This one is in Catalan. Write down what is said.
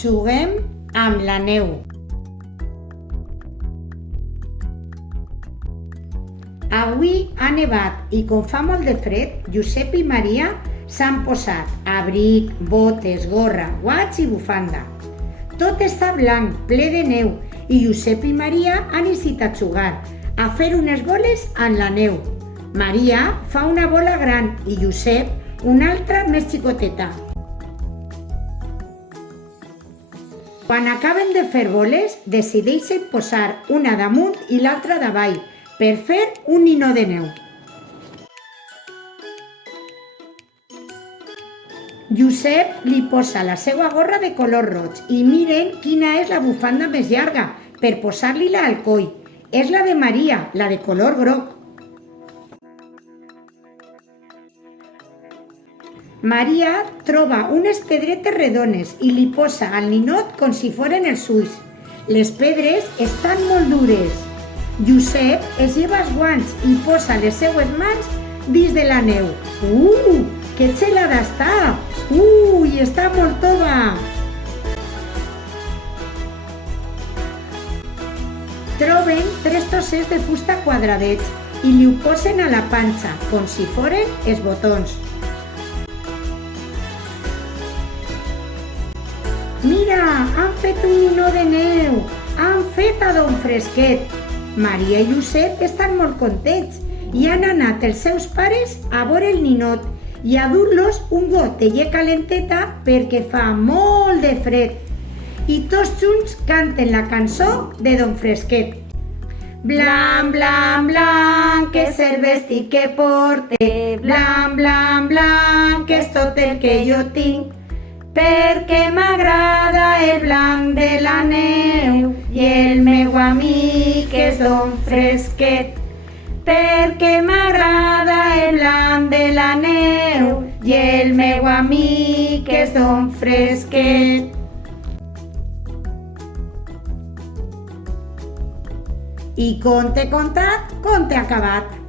Juguem amb la neu. Avui ha nevat i com fa molt de fred, Josep i Maria s'han posat abric, botes, gorra, guants i bufanda. Tot està blanc, ple de neu, i Josep i Maria han eixit a jugar, a fer unes boles en la neu. Maria fa una bola gran i Josep una altra més xicoteta. Quan acaben de fer boles, decideixen posar una damunt i l'altra davall per fer un ninó de neu. Josep li posa la seva gorra de color roig i miren quina és la bufanda més llarga per posar-li-la al coll. És la de Maria, la de color groc. Maria troba unes pedretes redones i li posa al ninot com si foren els ulls. Les pedres estan molt dures. Josep es lleva els guants i posa les seues mans dins de la neu. Que gelada està! I està molt tova! Troben 3 trossets de fusta quadradets i li ho posen a la panxa, com si foren els botons. Mira, han fet un ninó de neu! Han fet a Don Fresquet! Maria i Josep estan molt contents i han anat els seus pares a veure el ninot i a dur-los un got de llet calenteta perquè fa molt de fred. I tots junts canten la cançó de Don Fresquet. Blanc, blanc, blanc, que és el vestit que porte. Blanc, blanc, blanc, que és tot el que jo tinc. Perquè m'agrada el blanc de la neu i el meu amic és Don Fresquet. Perquè m'agrada el blanc de la neu i el meu amic és Don Fresquet. I conte contat, conte acabat.